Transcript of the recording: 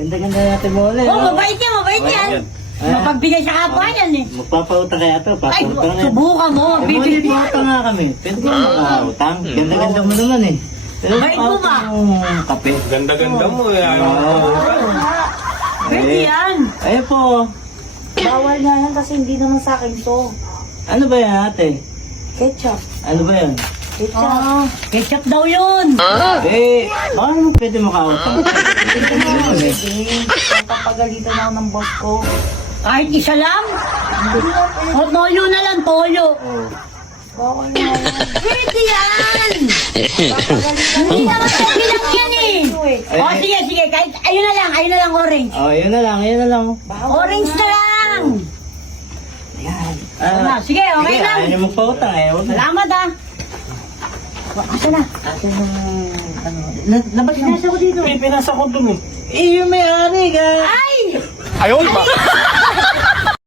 Ganda-ganda natin mo ulit. Oh, mabait yan, mabait yan. Mapagbigay sa kapwa yan eh. Magpapautang kaya to. Ay, Papautang kaya. subukan mo. Eh, Bibili mo nga kami. Pwede ko makautang. Ganda-ganda mo naman eh. Pero Bait mo ba? yung kape. Ganda-ganda mo eh. Pwede yan. Ayun po. Bawal nga yan kasi hindi naman sa akin to. Ano ba yan ate? Ketchup. Ano ba yan? Ketchup. Ah, ketchup daw yun. Eh, baka naman pwede makautang. Sige, papagalitan ako ng boss ko. Kahit isa lang. O, toyo na lang, toyo. Oh. Bawal nga yan. Pwede yan. Papagalitan Hindi naman okay lang yan eh. ko eh. O, sige, sige. Kahit, ayun na lang, orange. Oh, yun na lang, yun na lang. Orange na lang. Yan. Ano, sige, okay sige, lang. ayaw niyo magpautang eh. Huwag na. Salamat ah. Asa na? Ate na, ano, labas na. Pinasa ko dito. Pinasa ko dun eh. Eh, yung may-ari ka. Ay! Ayaw ba?